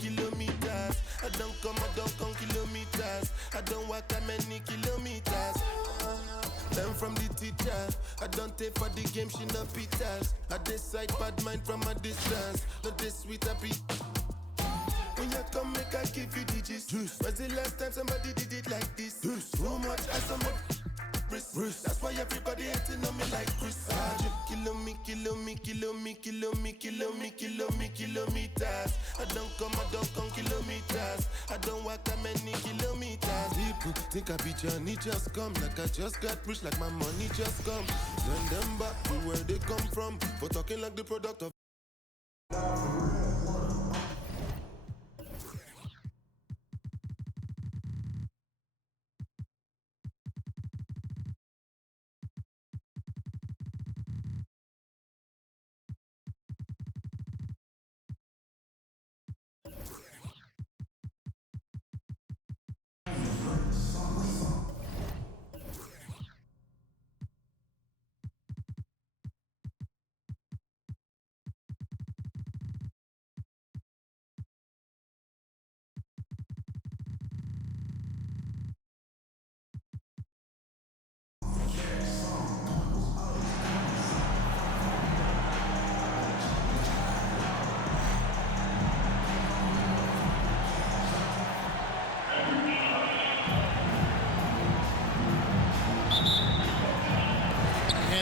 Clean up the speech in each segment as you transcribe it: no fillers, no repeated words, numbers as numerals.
kilometers. I don't come kilometers. I don't walk that many kilometers. Learn from the teacher. I don't take for the game, she no pitas. I decide bad mind from a distance. Not this sweet happy. When you come, make I give you digits. When's the last time somebody did it like this? Too much as some wrist. That's why everybody hating on me like Chris. Kilometers. I don't come kilometers. I don't walk that many kilometers. People think I be Johnny just come. Like I just got rich, like my money just come. Send them back to where they come from. For talking like the product of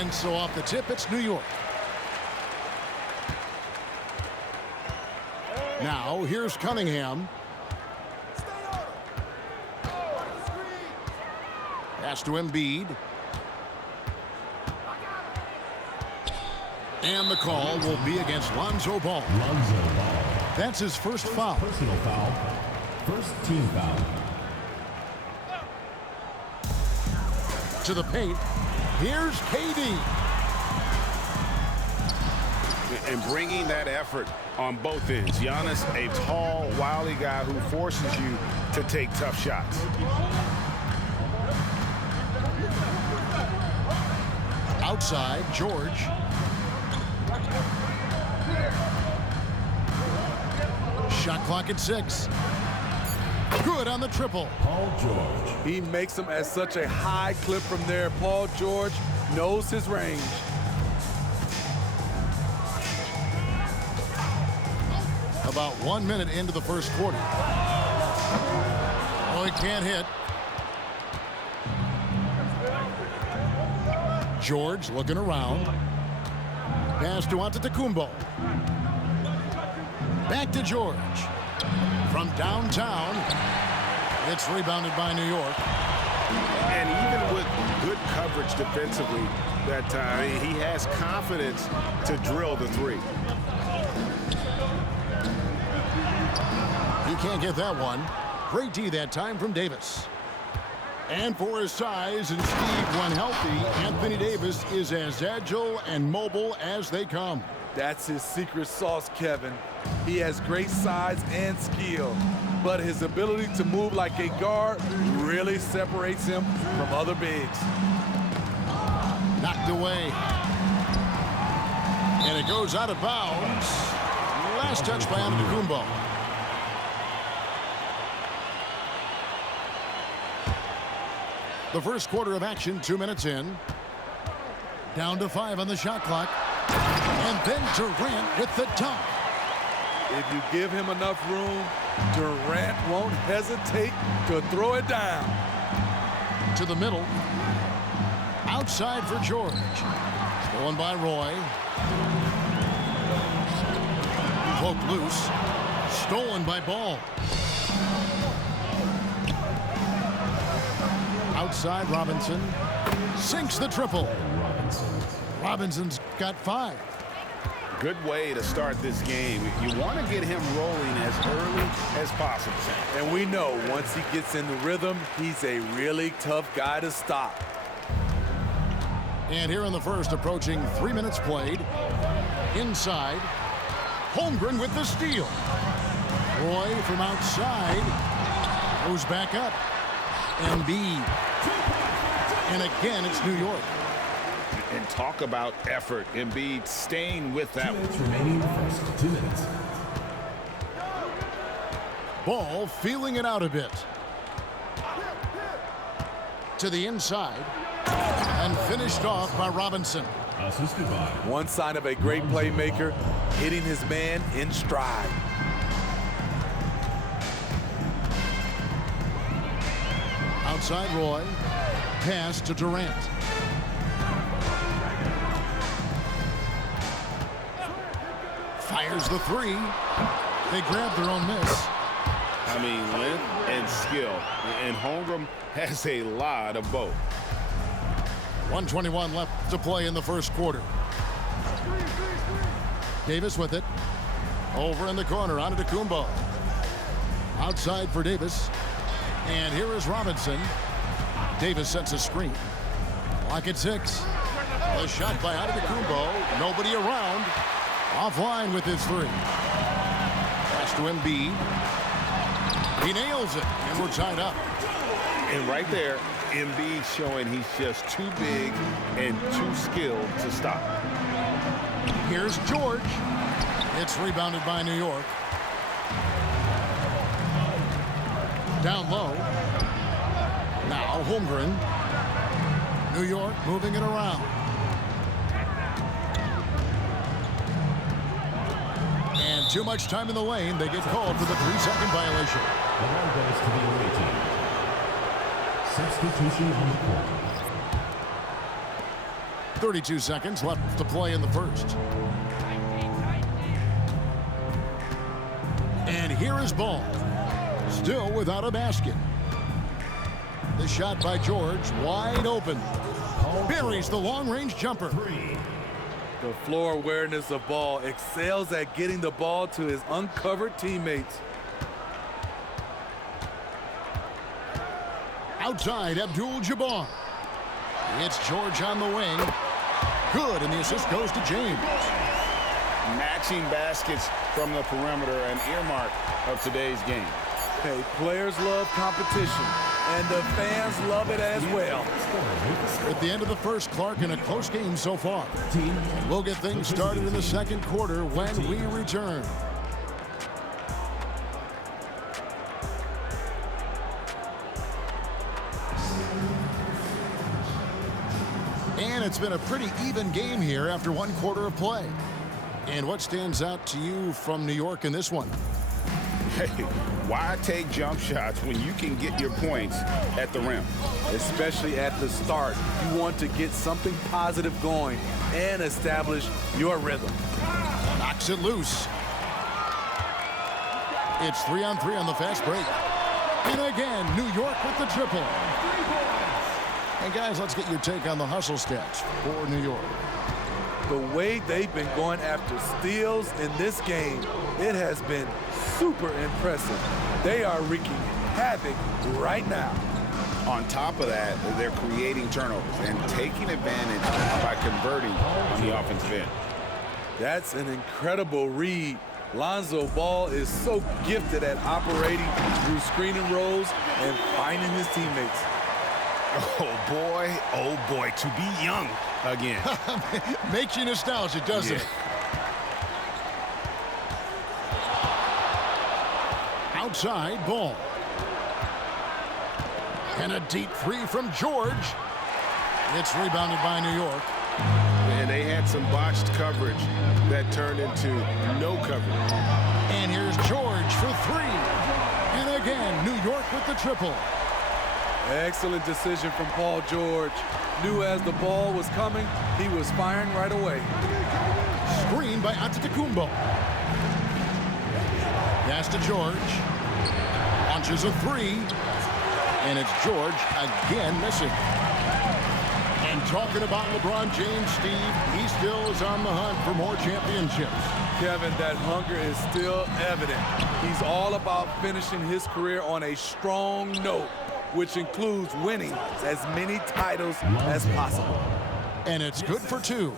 And so off the tip, it's New York. Now, here's Cunningham. Pass to Embiid. And the call will be against Lonzo Ball. That's his first foul. Personal foul. First team foul. To the paint. Here's KD. And bringing that effort on both ends. Giannis, a tall, wily guy who forces you to take tough shots. Outside, George. Shot clock at 6. Good on the triple. Paul George. He makes them at such a high clip from there. Paul George knows his range. About 1 minute into the first quarter. Oh, he can't hit. George looking around. Pass to Antetokounmpo. Back to George. From downtown, it's rebounded by New York. And even with good coverage defensively that time, he has confidence to drill the three. He can't get that one. Great D that time from Davis. And for his size and speed when healthy, Anthony Davis is as agile and mobile as they come. That's his secret sauce, Kevin. He has great size and skill, but his ability to move like a guard really separates him from other bigs. Knocked away. And it goes out of bounds. Last touch by Antetokounmpo. The first quarter of action, 2 minutes in. Down to 5 on the shot clock. And then Durant with the dunk. If you give him enough room, Durant won't hesitate to throw it down. To the middle. Outside for George. Stolen by Roy. Poked loose. Stolen by Ball. Outside, Robinson. Sinks the triple. Robinson's got 5. Good way to start this game. You want to get him rolling as early as possible. And we know once he gets in the rhythm, he's a really tough guy to stop. And here in the first, approaching 3 minutes played. Inside. Holmgren with the steal. Roy from outside. Goes back up. Embiid. And again, it's New York. And talk about effort. Embiid staying with that 2 minutes remaining first 2 minutes. Ball feeling it out a bit. To the inside. And finished off by Robinson. Assisted by One sign of a great playmaker, hitting his man in stride. Outside Roy. Pass to Durant. Fires the three. They grab their own miss. I mean, length and skill. And Holmgren has a lot of both. 1:21 left to play in the first quarter. Davis with it. Over in the corner, Antetokounmpo. Outside for Davis. And here is Robinson. Davis sets a screen. Lock at 6. The shot by Antetokounmpo. Nobody around. Offline with his three. Pass to Embiid. He nails it, and we're tied up. And right there, Embiid showing he's just too big and too skilled to stop. Here's George. It's rebounded by New York. Down low. Now Holmgren. New York moving it around. And too much time in the lane. They get called for the 3-second violation. the ball goes to the away team. Substitution on the court. 32 seconds left to play in the first. And here is Ball. Still without a basket. The shot by George, wide open. Buries the long-range jumper. The floor awareness of Ball excels at getting the ball to his uncovered teammates. Outside, Abdul-Jabbar. It's George on the wing. Good, and the assist goes to James. Matching baskets from the perimeter, an earmark of today's game. Hey, players love competition, and the fans love it as well. At the end of the first, Clark, in a close game so far. We'll get things started in the second quarter when we return. And it's been a pretty even game here after one quarter of play. And what stands out to you from New York in this one? Hey, why take jump shots when you can get your points at the rim? Especially at the start. You want to get something positive going and establish your rhythm. Knocks it loose. It's 3-on-3 on the fast break. And again, New York with the triple. And guys, let's get your take on the hustle stats for New York. The way they've been going after steals in this game, it has been super impressive. They are wreaking havoc right now. On top of that, they're creating turnovers and taking advantage by converting on the offensive end. That's an incredible read. Lonzo Ball is so gifted at operating through screening roles and finding his teammates. Oh boy, to be young again. Makes you nostalgic, doesn't it? Outside, Ball. And a deep three from George. It's rebounded by New York. And they had some botched coverage that turned into no coverage. And here's George for three. And again, New York with the triple. Excellent decision from Paul George. Knew as the ball was coming, he was firing right away. Screen by Antetokounmpo. Pass to George. Launches a three. And it's George again missing. And talking about LeBron James, Steve, he still is on the hunt for more championships. Kevin, that hunger is still evident. He's all about finishing his career on a strong note, which includes winning as many titles as possible. And it's good for two.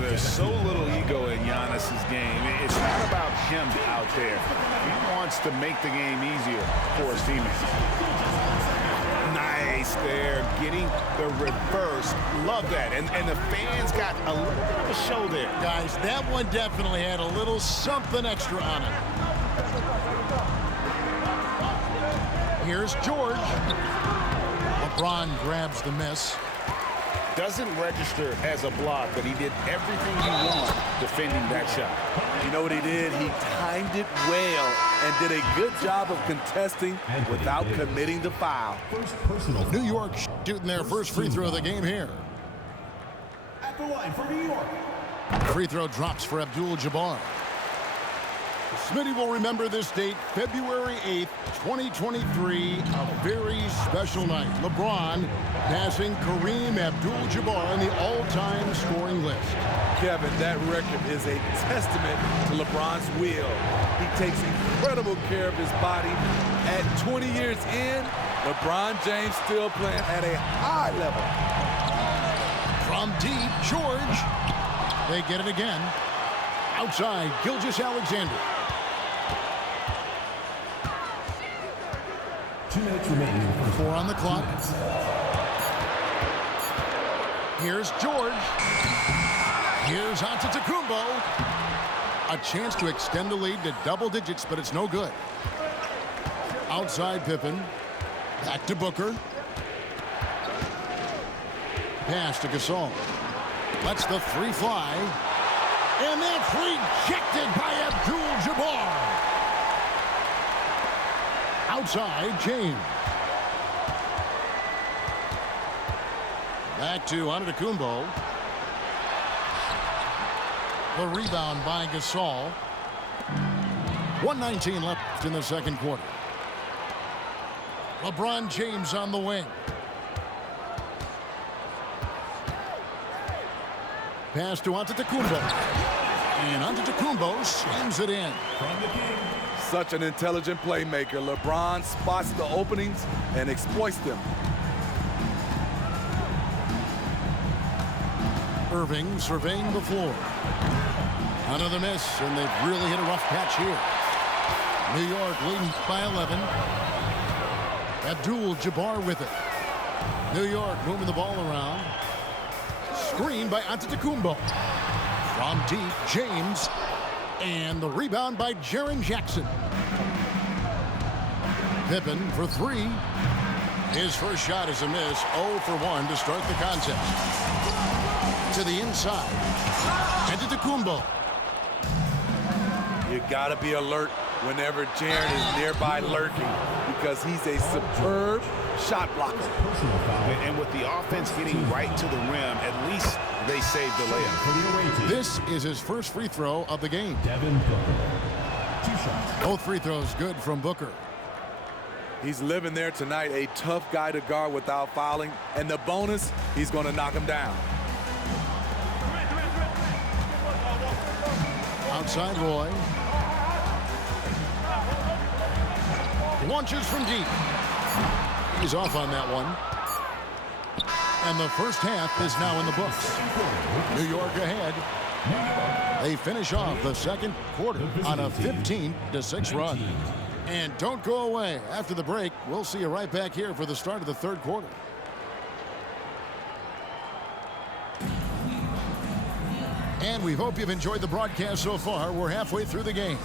There's so little ego in Giannis's game. It's not about him out there. He wants to make the game easier for his teammates. Nice Nice there, getting the reverse. Love that. And the fans got a little bit of a show there. Guys, that one definitely had a little something extra on it. Here's George. LeBron grabs the miss. Doesn't register as a block, but he did everything he wanted defending that shot. You know what he did? He timed it well and did a good job of contesting without committing the foul. First personal. New York shooting their first free throw of the game here. At the line for New York. Free throw drops for Abdul-Jabbar. Smitty will remember this date, February 8th, 2023, a very special night. LeBron passing Kareem Abdul-Jabbar on the all-time scoring list. Kevin, that record is a testament to LeBron's will. He takes incredible care of his body. At 20 years in, LeBron James still playing at a high level. From deep, George. They get it again. Outside, Gilgeous-Alexander. 2 minutes remaining. 4 on the clock. Here's George. Here's Antetokounmpo. A chance to extend the lead to double digits, but it's no good. Outside Pippen. Back to Booker. Pass to Gasol. Lets the three fly. And that's rejected by Abdul-Jabbar. Outside, James. Back to Antetokounmpo. The rebound by Gasol. 1:19 left in the second quarter. LeBron James on the wing. Pass to Antetokounmpo. And Antetokounmpo slams it in. From the king. Such an intelligent playmaker. LeBron spots the openings and exploits them. Irving surveying the floor. Another miss, and they've really hit a rough patch here. New York leading by 11. Abdul-Jabbar with it. New York moving the ball around. Screen by Antetokounmpo. From deep, James. And the rebound by Jaren Jackson. Pippen for three. His first shot is a miss. 0 for 1 to start the contest. To the inside. Antetokounmpo. You gotta be alert whenever Jaren is nearby lurking because he's a superb shot blocker. Personal foul. And with the offense getting right to the rim, at least they saved the layup. For the away team. This is his first free throw of the game. Devin Booker. 2 shots. Both free throws good from Booker. He's living there tonight, a tough guy to guard without fouling. And the bonus, he's gonna knock him down. Outside Roy. Launches from deep. He's off on that one. And the first half is now in the books. New York ahead. They finish off the second quarter on a 15-6 run. And don't go away. After the break, we'll see you right back here for the start of the third quarter. And we hope you've enjoyed the broadcast so far. We're halfway through the game.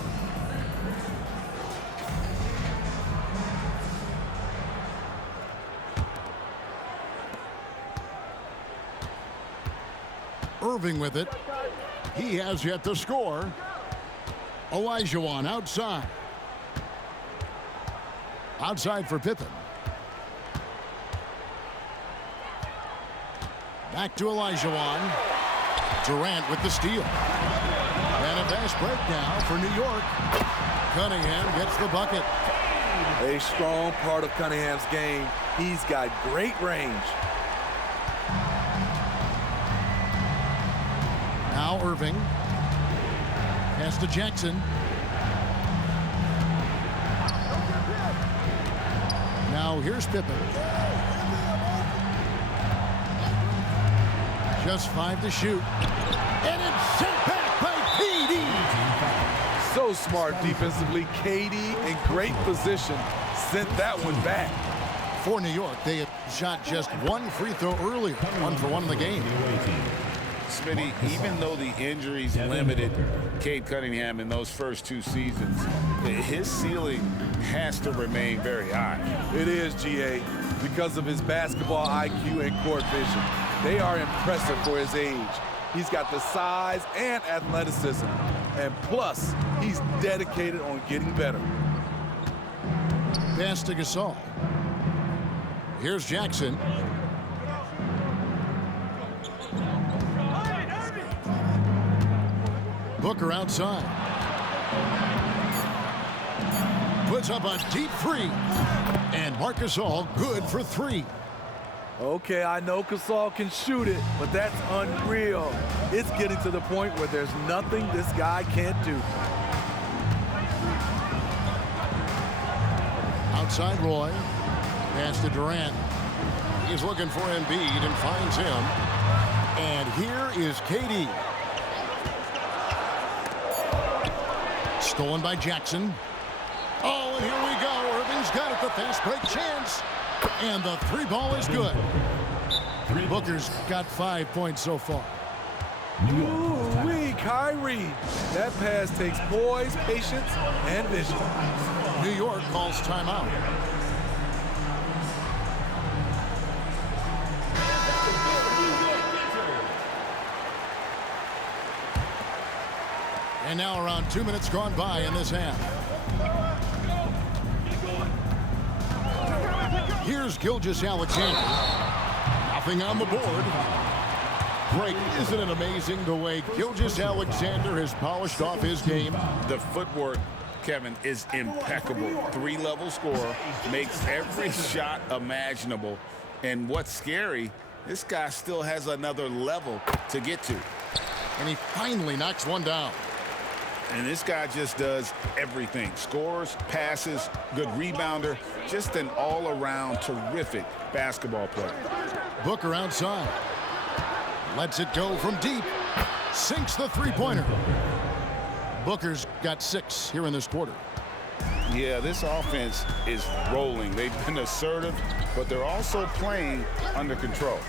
Irving with it. He has yet to score. Olajuwon outside. Outside for Pippen. Back to Olajuwon. Durant with the steal. And a fast break now for New York. Cunningham gets the bucket. A strong part of Cunningham's game. He's got great range. Now Irving. Pass to Jackson. Now here's Pippen. Just 5 to shoot. And it's sent back by KD. So smart defensively. KD in great position sent that one back. For New York, they have shot just one free throw earlier. 1 for 1 in the game. Smitty, even though the injuries limited Cade Cunningham in those first 2 seasons, his ceiling has to remain very high. It is, GA, because of his basketball IQ and court vision. They are impressive for his age. He's got the size and athleticism. And plus, he's dedicated on getting better. Pass to Gasol. Here's Jackson. Booker outside. Puts up a deep 3. And Marc Gasol good for 3. Okay, I know Gasol can shoot it, but that's unreal. It's getting to the point where there's nothing this guy can't do. Outside Roy. Pass to Durant. He's looking for Embiid and finds him. And here is KD. Stolen by Jackson. Oh, and here we go. Irving's got it. The fast break chance. And the 3 ball is good. Booker's got 5 points so far. Ooh-wee, Kyrie. That pass takes poise, patience, and vision. New York calls timeout. And now around 2 minutes gone by in this half. Here's Gilgeous-Alexander. Nothing on the board. Great. Isn't it amazing the way Gilgeous-Alexander has polished off his game? The footwork, Kevin, is impeccable. 3-level scorer, makes every shot imaginable. And what's scary, this guy still has another level to get to. And he finally knocks one down. And this guy just does everything. Scores, passes, good rebounder, just an all-around terrific basketball player. Booker outside. Lets it go from deep. Sinks the 3-pointer. Booker's got 6 here in this quarter. Yeah, this offense is rolling. They've been assertive, but they're also playing under control.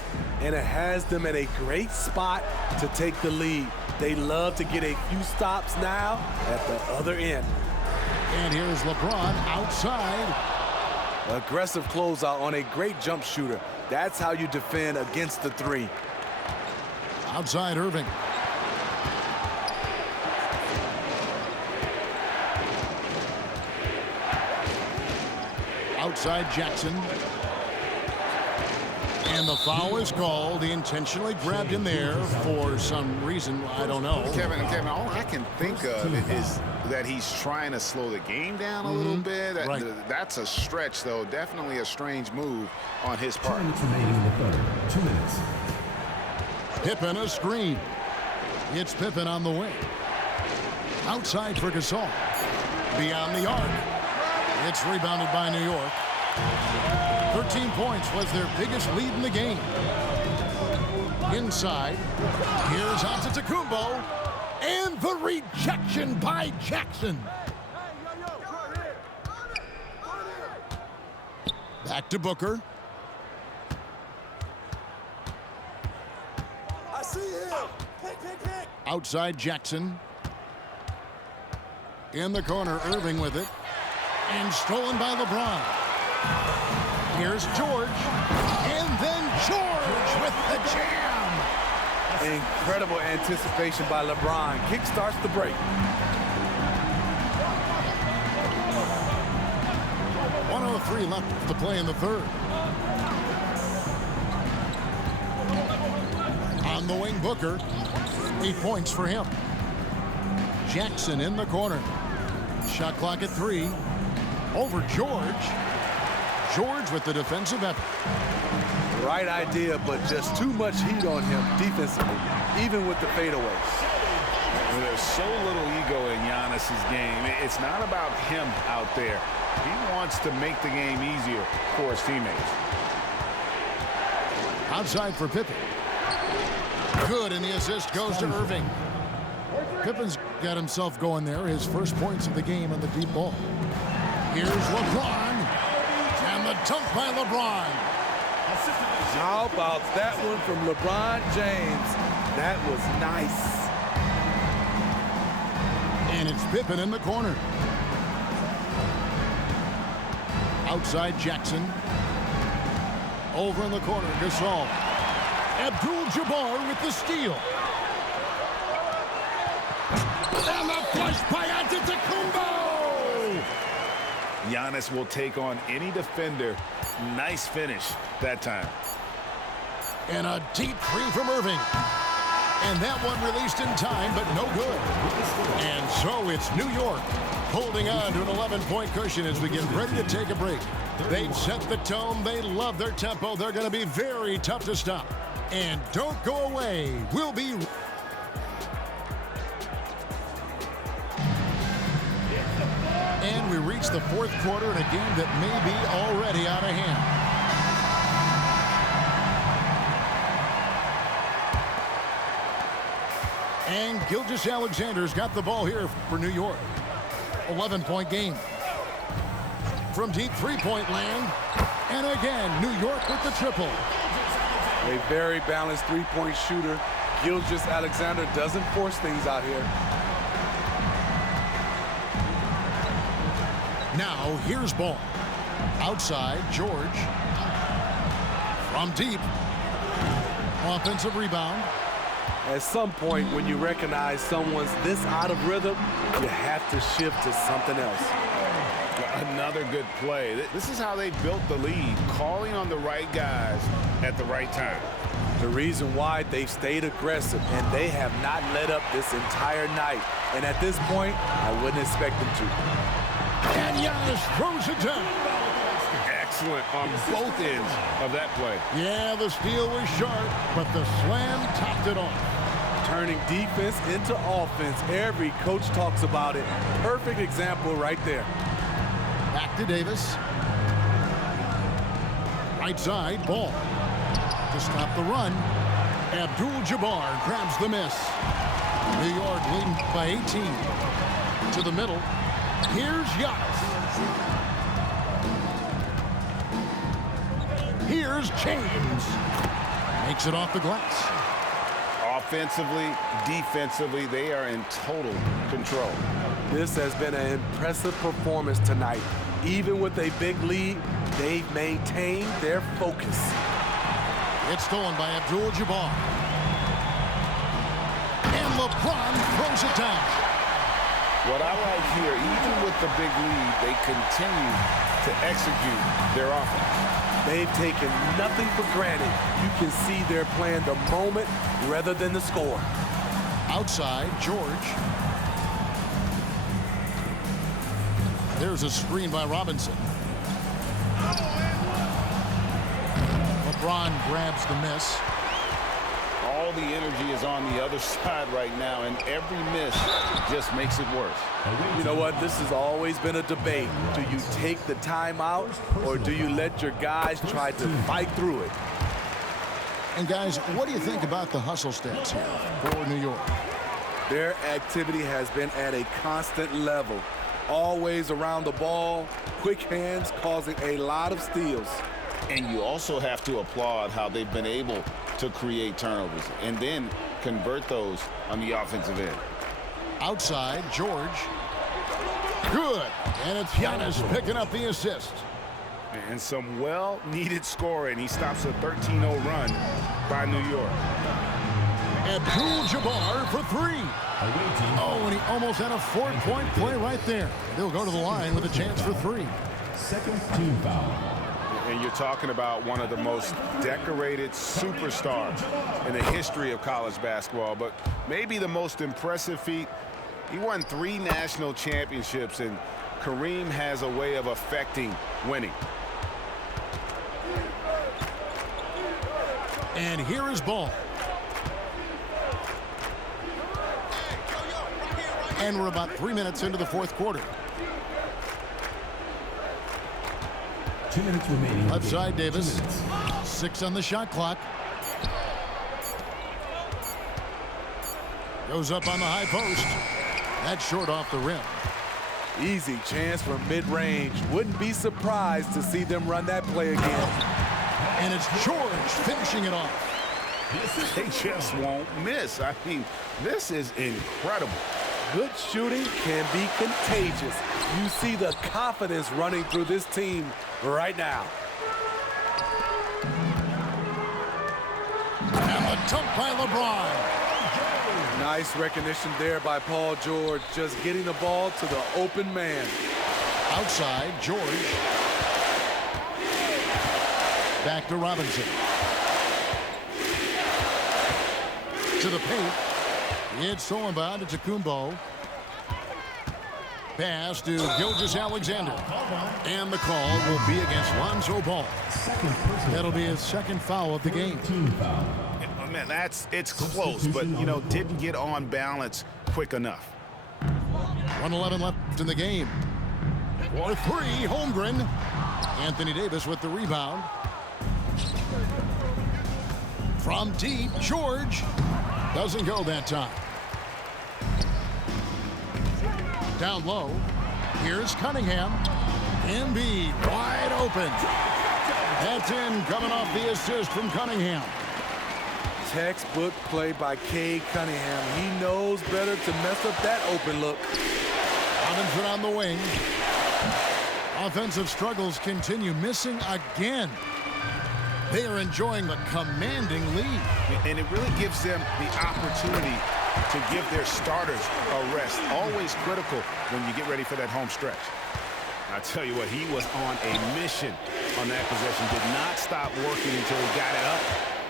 And it has them at a great spot to take the lead. They love to get a few stops now at the other end. And here's LeBron outside. Aggressive closeout on a great jump shooter. That's how you defend against the 3. Outside Irving. Outside Jackson. And the foul is called. He intentionally grabbed him there for some reason. I don't know. Kevin, all I can think of is that he's trying to slow the game down a little bit. Right. That's a stretch, though. Definitely a strange move on his 2 part. minutes remaining in the third. 2 minutes. Pippen a screen. It's Pippen on the wing. Outside for Gasol. Beyond the arc. It's rebounded by New York. 13 points was their biggest lead in the game. Inside. Here's Antetokounmpo. And the rejection by Jackson. Back to Booker. I see him. Pick. Outside Jackson. In the corner, Irving with it. And stolen by LeBron. Here's George. And then George with the jam. Incredible anticipation by LeBron. Kick starts the break. 1:03 left to play in the third. On the wing, Booker. 8 points for him. Jackson in the corner. Shot clock at 3. Over George. George with the defensive effort. Right idea, but just too much heat on him defensively, even with the fadeaways. There's so little ego in Giannis's game. It's not about him out there. He wants to make the game easier for his teammates. Outside for Pippen. Good, and the assist goes to Irving. Pippen's got himself going there. His first points of the game on the deep ball. Here's LeBron. And the dunk by LeBron. How about that one from LeBron James? That was nice. And it's Pippen in the corner. Outside Jackson. Over in the corner, Gasol. Abdul-Jabbar with the steal. And the flush by Antetokounmpo! Giannis will take on any defender. Nice finish that time. And a deep three from Irving. And that one released in time, but no good. And so it's New York holding on to an 11-point cushion as we get ready to take a break. They've set the tone. They love their tempo. They're going to be very tough to stop. And don't go away. We'll be... And we reach the fourth quarter in a game that may be already out of hand. And Gilgeous-Alexander's got the ball here for New York. 11-point game. From deep three-point land. And again, New York with the triple. A very balanced three-point shooter. Gilgeous-Alexander doesn't force things out here. Now, here's ball. Outside, George. From deep. Offensive rebound. At some point, when you recognize someone's this out of rhythm, you have to shift to something else. Another good play. This is how they built the lead, calling on the right guys at the right time. The reason why they've stayed aggressive, and they have not let up this entire night. And at this point, I wouldn't expect them to. And Giannis throws it down. Excellent on both ends of that play. Yeah, the steal was sharp, but the slam topped it off. Turning defense into offense. Every coach talks about it. Perfect example right there. Back to Davis. Right side, ball. To stop the run, Abdul-Jabbar grabs the miss. New York leading by 18. To the middle. Here's Giannis. Here's James. Makes it off the glass. Offensively, defensively, they are in total control. This has been an impressive performance tonight. Even with a big lead, they've maintained their focus. It's stolen by Abdul-Jabbar. And LeBron throws it down. What I like here, even with the big lead, they continue to execute their offense. They've taken nothing for granted. You can see they're playing the moment rather than the score. Outside, George. There's a screen by Robinson. LeBron grabs the miss. All the energy is on the other side right now, and every miss just makes it worse. You know what? This has always been a debate. Do you take the timeout, or do you let your guys try to fight through it? And guys, what do you think about the hustle stats here for New York? Their activity has been at a constant level. Always around the ball, quick hands causing a lot of steals. And you also have to applaud how they've been able to create turnovers and then convert those on the offensive end. Outside, George. Good. And it's Giannis picking up the assist. And some well-needed scoring. He stops a 13-0 run by New York. Abdul-Jabbar for three. Oh, and he almost had a four-point play right there. He'll go to the line with a chance for three. Second team foul. And you're talking about one of the most decorated superstars in the history of college basketball, but maybe the most impressive feat. He won 3 national championships, and Kareem has a way of affecting winning. And here is ball. And we're about 3 minutes into the fourth quarter. 2 minutes remaining. Left side, Davis. 6 on the shot clock. Goes up on the high post. That's short off the rim. Easy chance from mid-range. Wouldn't be surprised to see them run that play again. And it's George finishing it off. They just won't miss. I mean, this is incredible. Good shooting can be contagious. You see the confidence running through this team right now. And the dunk by LeBron. Nice recognition there by Paul George, just getting the ball to the open man. Outside, George. Back to Robinson. To the paint. It's stolen by Antetokounmpo. Pass to Gilgeous-Alexander. And the call will be against Lonzo Ball. That'll be his second foul of the game. Man, it's close, but, you know, didn't get on balance quick enough. 1:11 left in the game. For three, Holmgren. Anthony Davis with the rebound. From deep, George. Doesn't go that time. Down low. Here's Cunningham. Embiid wide open. That's in, coming off the assist from Cunningham. Textbook play by Cade Cunningham. He knows better to mess up that open look. Robinson on the wing. Offensive struggles continue, missing again. They are enjoying the commanding lead. And it really gives them the opportunity to give their starters a rest. Always critical when you get ready for that home stretch. I tell you what, he was on a mission on that possession. Did not stop working until he got it up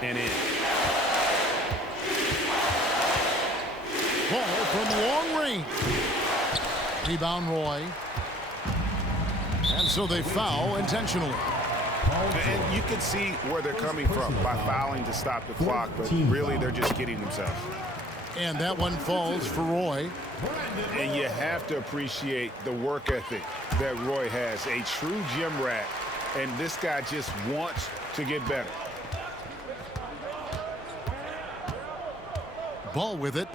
and in. Ball from long range. Rebound Roy. And so they foul intentionally. And you can see where they're coming from by fouling to stop the clock, but really they're just kidding themselves. And that one falls for Roy. And you have to appreciate the work ethic that Roy has. A true gym rat, and this guy just wants to get better. Ball with it.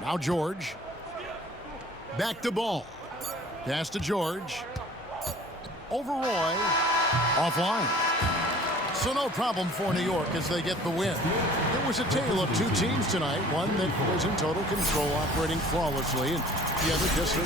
Now George. Back to Ball. Pass to George. Over Roy. Offline. So no problem for New York as they get the win. It was a tale of two teams tonight. One that was in total control, operating flawlessly, and the other just